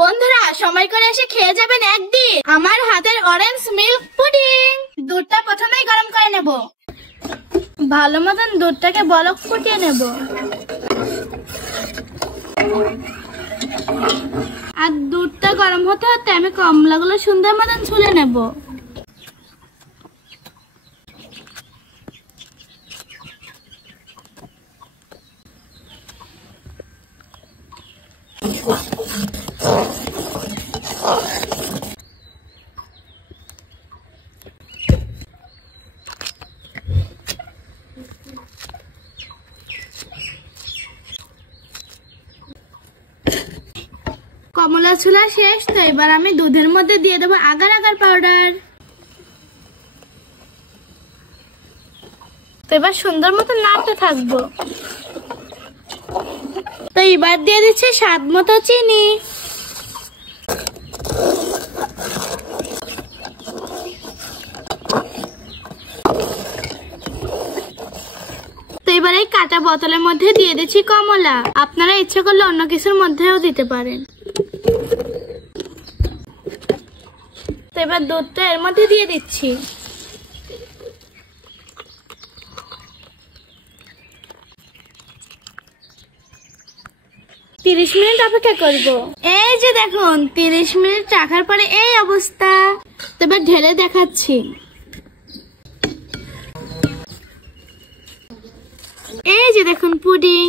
বন্ধুরা সময় করে এসে খেয়ে যাবেন একদিন আমার হাতের অরেঞ্জ মিল্ক পুডিং। দুধটা প্রথমেই গরম করে নেব। ভালো মতন দুধটাকে বলক ফুটিয়ে নেব। আর দুধটা গরম হতে হতে আমি কমলাগুলো সুন্দর মতন ছুলে নেব। কমলা ছোলা শেষ, তো এবার আমি দুধের মধ্যে দিয়ে দেবো আগার আগার পাউডার। তো এবার সুন্দর মতো নাড়তে থাকবো। তো এবার দিয়ে দিচ্ছি স্বাদ মতো চিনি। তো এবার এই কাঁচা বোতলের মধ্যে দিয়ে দিচ্ছি কমলা। আপনারা ইচ্ছে করলে অন্য কিছুর মধ্যেও দিতে পারেন। তো এবার দুধটা এর মধ্যে দিয়ে দিচ্ছি। তিরিশ মিনিট অপেক্ষা করব। এই যে দেখুন 30 মিনিট রাখার পরে এই অবস্থা। তো এবার ঢেলে দেখাচ্ছি। এই যে দেখুন পুডিং।